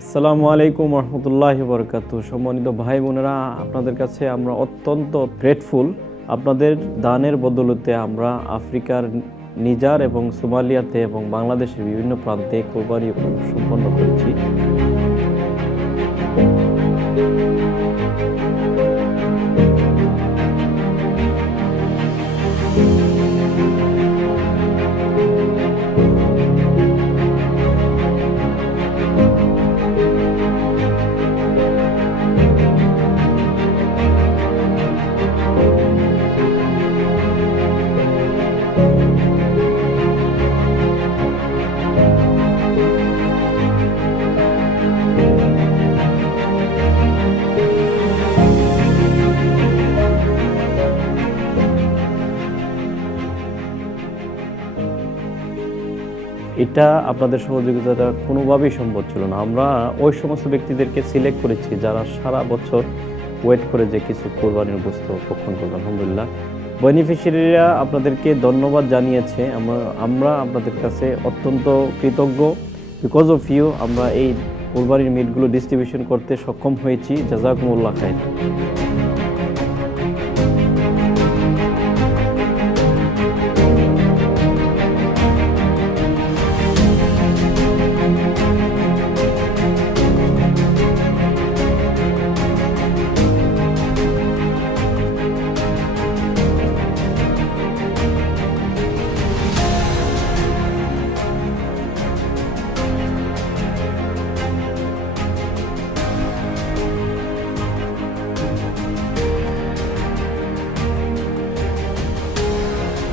আসসালামু আলাইকুম রহমতুল্লাহি বরকাতুহু। সম্মানিত ভাই বোনেরা, আপনাদের কাছে আমরা অত্যন্ত গ্রেটফুল। আপনাদের দানের বদৌলতে আমরা আফ্রিকার নিজার এবং সোমালিয়াতে এবং বাংলাদেশের বিভিন্ন প্রান্তে কোরবানি সম্পন্ন করেছি। এটা আপনাদের সহযোগিতাটা কোনোভাবেই সম্ভব ছিল না। আমরা ওই সমস্ত ব্যক্তিদেরকে সিলেক্ট করেছি যারা সারা বছর ওয়েট করে যে কিছু কোরবানির গোশত ভক্ষণ করবে। আলহামদুলিল্লাহ, বেনিফিশিয়ারিরা আপনাদেরকে ধন্যবাদ জানিয়েছে। আমরা আপনাদের কাছে অত্যন্ত কৃতজ্ঞ। বিকজ অফ ইউ আমরা এই কোরবানির মিটগুলো ডিস্ট্রিবিউশন করতে সক্ষম হয়েছি। জাযাকুমুল্লাহ খাইর।